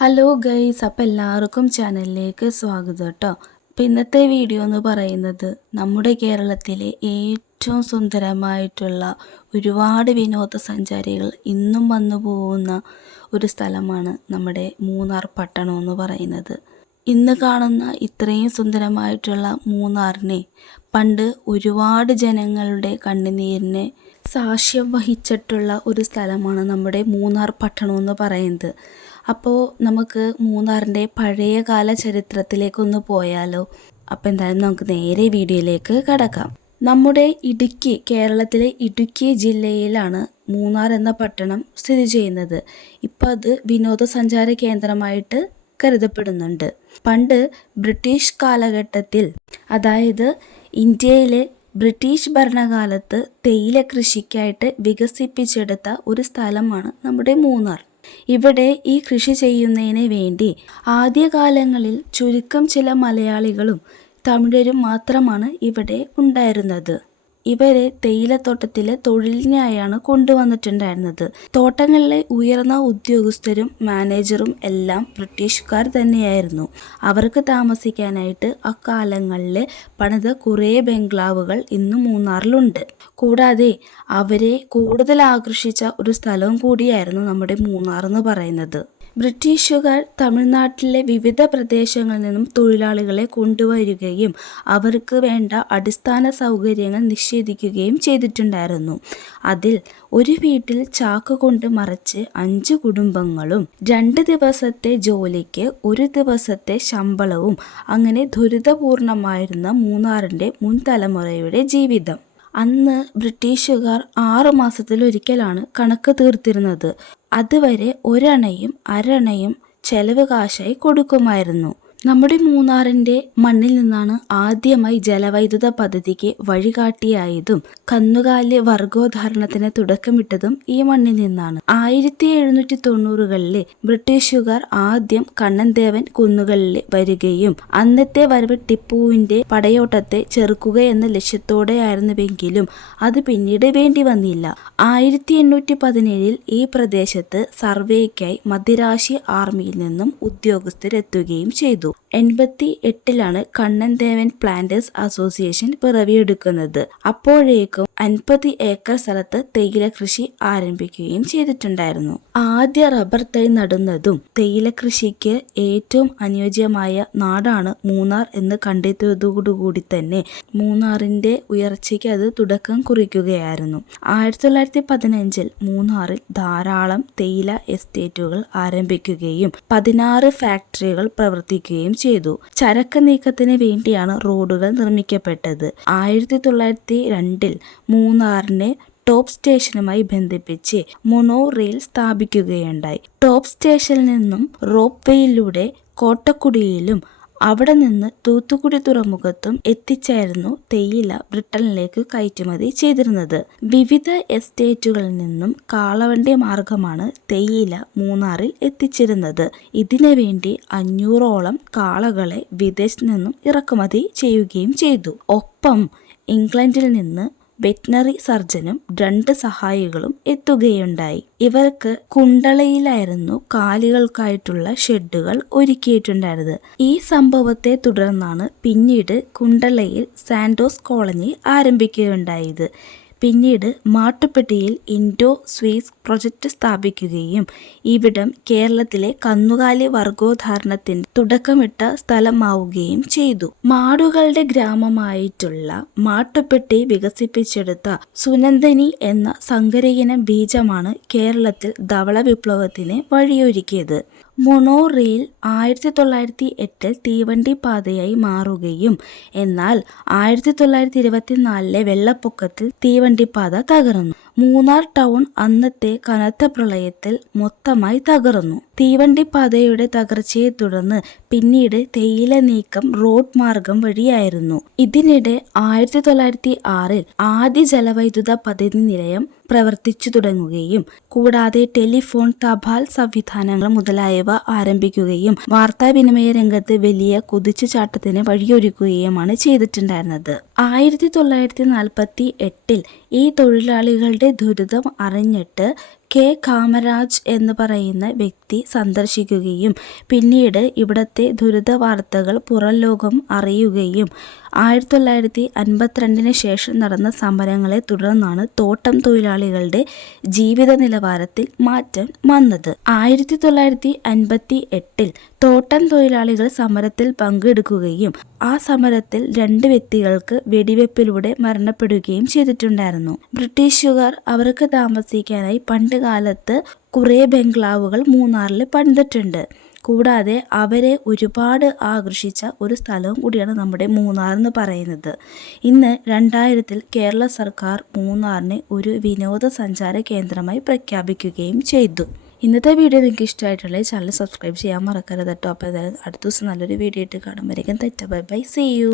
Hello guys, അപ്പോൾ എല്ലാവർക്കും ചാനലിലേക്ക് സ്വാഗതം കേട്ടോ. അപ്പോൾ ഇന്നത്തെ വീഡിയോ എന്ന് പറയുന്നത് നമ്മുടെ കേരളത്തിലെ ഏറ്റവും സുന്ദരമായിട്ടുള്ള ഒരുപാട് വിനോദസഞ്ചാരികൾ ഇന്നും വന്നു പോകുന്ന ഒരു സ്ഥലമാണ് നമ്മുടെ മൂന്നാർ പട്ടണം എന്ന് പറയുന്നത്. ഇന്ന് കാണുന്ന ഇത്രയും സുന്ദരമായിട്ടുള്ള മൂന്നാറിനെ പണ്ട് ഒരുപാട് ജനങ്ങളുടെ കണ്ണുനീരിനെ സാക്ഷ്യം വഹിച്ചിട്ടുള്ള ഒരു സ്ഥലമാണ് നമ്മുടെ മൂന്നാർ പട്ടണം എന്ന് പറയുന്നത്. അപ്പോൾ നമുക്ക് മൂന്നാറിൻ്റെ പഴയകാല ചരിത്രത്തിലേക്കൊന്ന് പോയാലോ? അപ്പോൾ എന്തായാലും നമുക്ക് നേരെ വീഡിയോയിലേക്ക് കടക്കാം. നമ്മുടെ കേരളത്തിലെ ഇടുക്കി ജില്ലയിലാണ് മൂന്നാർ എന്ന പട്ടണം സ്ഥിതി ചെയ്യുന്നത്. ഇപ്പോൾ അത് വിനോദസഞ്ചാര കേന്ദ്രമായിട്ട് കരുതപ്പെടുന്നുണ്ട്. പണ്ട് ബ്രിട്ടീഷ് കാലഘട്ടത്തിൽ, അതായത് ഇന്ത്യയിലെ ബ്രിട്ടീഷ് ഭരണകാലത്ത് തേയില കൃഷിക്കായിട്ട് വികസിപ്പിച്ചെടുത്ത ഒരു സ്ഥലമാണ് നമ്മുടെ മൂന്നാർ. ഇവിടെ ഈ കൃഷി ചെയ്യുന്നതിന് വേണ്ടി ആദ്യകാലങ്ങളിൽ ചുരുക്കം ചില മലയാളികളും തമിഴരും മാത്രമാണ് ഇവിടെ ഉണ്ടായിരുന്നത്. ഇവരെ തേയിലത്തോട്ടത്തിലെ തൊഴിലിനായാണ് കൊണ്ടുവന്നിട്ടുണ്ടായിരുന്നത്. തോട്ടങ്ങളിലെ ഉയർന്ന ഉദ്യോഗസ്ഥരും മാനേജറും എല്ലാം ബ്രിട്ടീഷുകാർ തന്നെയായിരുന്നു. അവർക്ക് താമസിക്കാനായിട്ട് അക്കാലങ്ങളിൽ പണിത കുറേ ബംഗ്ലാവുകൾ ഇന്ന് മൂന്നാറിലുണ്ട്. കൂടാതെ അവരെ കൂടുതൽ ആകർഷിച്ച ഒരു സ്ഥലവും കൂടിയായിരുന്നു നമ്മുടെ മൂന്നാർ എന്ന് പറയുന്നത്. ബ്രിട്ടീഷുകാർ തമിഴ്നാട്ടിലെ വിവിധ പ്രദേശങ്ങളിൽ നിന്നും തൊഴിലാളികളെ കൊണ്ടുവരികയും അവർക്ക് വേണ്ട അടിസ്ഥാന സൗകര്യങ്ങൾ നിഷേധിക്കുകയും ചെയ്തിട്ടുണ്ടായിരുന്നു. അതിൽ ഒരു വീട്ടിൽ ചാക്ക് കൊണ്ട് മറച്ച് 5 കുടുംബങ്ങളും 2 ദിവസത്തെ ജോലിക്ക് 1 ദിവസത്തെ ശമ്പളവും, അങ്ങനെ ദുരിതപൂർണമായിരുന്ന മൂന്നാറിൻ്റെ മുൻ തലമുറയുടെ ജീവിതം. അന്ന് ബ്രിട്ടീഷുകാർ 6 മാസത്തിലൊരിക്കലാണ് കണക്ക് തീർത്തിരുന്നത്. അതുവരെ ഒരണയും അരണയും ചെലവ് കാശായി കൊടുക്കുമായിരുന്നു. നമ്മുടെ മൂന്നാറിൻ്റെ മണ്ണിൽ നിന്നാണ് ആദ്യമായി ജലവൈദ്യുത പദ്ധതിക്ക് വഴികാട്ടിയായതും കന്നുകാലി വർഗോദ്ധാരണത്തിന് തുടക്കമിട്ടതും ഈ മണ്ണിൽ നിന്നാണ്. 1790കളിൽ ബ്രിട്ടീഷുകാർ ആദ്യം കണ്ണൻദേവൻ കുന്നുകളിൽ വരികയും അന്നത്തെ വരവ് ടിപ്പുവിൻ്റെ പടയോട്ടത്തെ ചെറുക്കുക എന്ന ലക്ഷ്യത്തോടെയായിരുന്നുവെങ്കിലും അത് പിന്നീട് വേണ്ടി വന്നില്ല. 1817 ഈ പ്രദേശത്ത് സർവേക്കായി മദിരാശി ആർമിയിൽ നിന്നും ഉദ്യോഗസ്ഥരെത്തുകയും ചെയ്തു. 88ലാണ് കണ്ണൻദേവൻ പ്ലാന്റേഴ്സ് അസോസിയേഷൻ പിറവിയെടുക്കുന്നത്. അപ്പോഴേക്കും 50 ഏക്കർ സ്ഥലത്ത് തേയില കൃഷി ആരംഭിക്കുകയും ചെയ്തിട്ടുണ്ടായിരുന്നു. ആദ്യ റബ്ബർ തൈ നടുന്നതും തേയില കൃഷിക്ക് ഏറ്റവും അനുയോജ്യമായ നാടാണ് മൂന്നാർ എന്ന് കണ്ടെത്തിയതോടുകൂടി തന്നെ മൂന്നാറിന്റെ ഉയർച്ചയ്ക്ക് അത് തുടക്കം കുറിക്കുകയായിരുന്നു. 1915 മൂന്നാറിൽ ധാരാളം തേയില എസ്റ്റേറ്റുകൾ ആരംഭിക്കുകയും 16 ഫാക്ടറികൾ പ്രവർത്തിക്കുകയും ചെയ്തു. ചരക്ക് നീക്കത്തിന് വേണ്ടിയാണ് റോഡുകൾ നിർമ്മിക്കപ്പെട്ടത്. 1902 മൂന്നാറിനെ ടോപ്പ് സ്റ്റേഷനുമായി ബന്ധിപ്പിച്ച് മോണോ റെയിൽ സ്ഥാപിക്കുകയുണ്ടായി. ടോപ്പ് സ്റ്റേഷനിൽ നിന്നും റോപ്പ് വേയിലൂടെ കോട്ടക്കുടിയിലും അവിടെ നിന്ന് തൂത്തുക്കുടി തുറമുഖത്തും എത്തിച്ചായിരുന്നു തേയില ബ്രിട്ടനിലേക്ക് കയറ്റുമതി ചെയ്തിരുന്നത്. വിവിധ എസ്റ്റേറ്റുകളിൽ നിന്നും കാളവണ്ടി മാർഗമാണ് തേയില മൂന്നാറിൽ എത്തിച്ചിരുന്നത്. ഇതിനു വേണ്ടി 500ഓളം കാളകളെ വിദേശത്ത് നിന്നും ഇറക്കുമതി ചെയ്യുകയും ചെയ്തു. ഒപ്പം ഇംഗ്ലണ്ടിൽ നിന്ന് വെറ്റിനറി സർജനും 2 സഹായികളും എത്തുകയുണ്ടായി. ഇവർക്ക് കുണ്ടളയിലായിരുന്നു കാലികൾക്കായിട്ടുള്ള ഷെഡുകൾ ഒരുക്കിയിട്ടുണ്ടായിരുന്നത്. ഈ സംഭവത്തെ തുടർന്നാണ് പിന്നീട് കുണ്ടളയിൽ സാന്റോസ് കോളനി ആരംഭിക്കുകയുണ്ടായത്. പിന്നീട് മാട്ടുപ്പെട്ടിയിൽ ഇൻഡോ സ്വീസ് പ്രൊജക്റ്റ് സ്ഥാപിക്കുകയും ഇവിടം കേരളത്തിലെ കന്നുകാലി വർഗോദ്ധാരണത്തിന് തുടക്കമിട്ട സ്ഥലമാവുകയും ചെയ്തു. മാടുകളുടെ ഗ്രാമമായിട്ടുള്ള മാട്ടുപ്പെട്ടി വികസിപ്പിച്ചെടുത്ത സുനന്ദിനി എന്ന സങ്കരയിനം ബീജമാണ് കേരളത്തിൽ ധവള വിപ്ലവത്തിന് വഴിയൊരുക്കിയത്. മോണോ റെയിൽ 1908 തീവണ്ടി പാതയായി മാറുകയും എന്നാൽ 1924 വെള്ളപ്പൊക്കത്തിൽ തീവണ്ടിപ്പാത തകർന്നു. മൂന്നാർ ടൗൺ അന്നത്തെ കനത്ത പ്രളയത്തിൽ മൊത്തമായി തകർന്നു. തീവണ്ടിപ്പാതയുടെ തകർച്ചയെ തുടർന്ന് പിന്നീട് തേയില നീക്കം റോഡ് മാർഗം വഴിയായിരുന്നു. ഇതിനിടെ 1906 ആദ്യ ജലവൈദ്യുത പദ്ധതി നിലയം പ്രവർത്തിച്ചു തുടങ്ങുകയും കൂടാതെ ടെലിഫോൺ, തപാൽ സംവിധാനങ്ങൾ മുതലായവ ആരംഭിക്കുകയും വാർത്താവിനിമയ രംഗത്ത് വലിയ കുതിച്ചുചാട്ടത്തിന് വഴിയൊരുക്കുകയുമാണ് ചെയ്തിട്ടുണ്ടായിരുന്നത്. 1948 ഈ തൊഴിലാളികളുടെ ദുരിതം അറിഞ്ഞിട്ട് കെ കാമരാജ് എന്ന് പറയുന്ന വ്യക്തി സന്ദർശിക്കുകയും പിന്നീട് ഇവിടത്തെ ദുരിത വാർത്തകൾ പുറം ലോകം അറിയുകയും 1952 ശേഷം നടന്ന സമരങ്ങളെ തുടർന്നാണ് തോട്ടം തൊഴിലാളികളുടെ ജീവിത നിലവാരത്തിൽ മാറ്റം വന്നത്. 1958 തോട്ടം തൊഴിലാളികൾ സമരത്തിൽ പങ്കെടുക്കുകയും ആ സമരത്തിൽ 2 വ്യക്തികൾക്ക് വെടിവെപ്പിലൂടെ മരണപ്പെടുകയും ചെയ്തിട്ടുണ്ടായിരുന്നു. ബ്രിട്ടീഷുകാർ അവർക്ക് താമസിക്കാനായി പണ്ട് കാലത്ത് കുറേ ബംഗ്ലാവുകൾ മൂന്നാറിൽ പണിതിട്ടുണ്ട്. കൂടാതെ അവരെ ഒരുപാട് ആകർഷിച്ച ഒരു സ്ഥലവും കൂടിയാണ് നമ്മുടെ മൂന്നാർ എന്ന് പറയുന്നത്. ഇന്ന് 2000 കേരള സർക്കാർ മൂന്നാറിനെ ഒരു വിനോദസഞ്ചാര കേന്ദ്രമായി പ്രഖ്യാപിക്കുകയും ചെയ്തു. ഇന്നത്തെ വീഡിയോ നിങ്ങൾക്ക് ഇഷ്ടമായിട്ടുള്ള ചാനൽ സബ്സ്ക്രൈബ് ചെയ്യാൻ മറക്കരുത് കേട്ടോ. അപ്പോൾ അടുത്ത ദിവസം നല്ലൊരു വീഡിയോ ആയിട്ട് കാണുമ്പോഴേക്കും ബൈ ബൈ, സീ യു.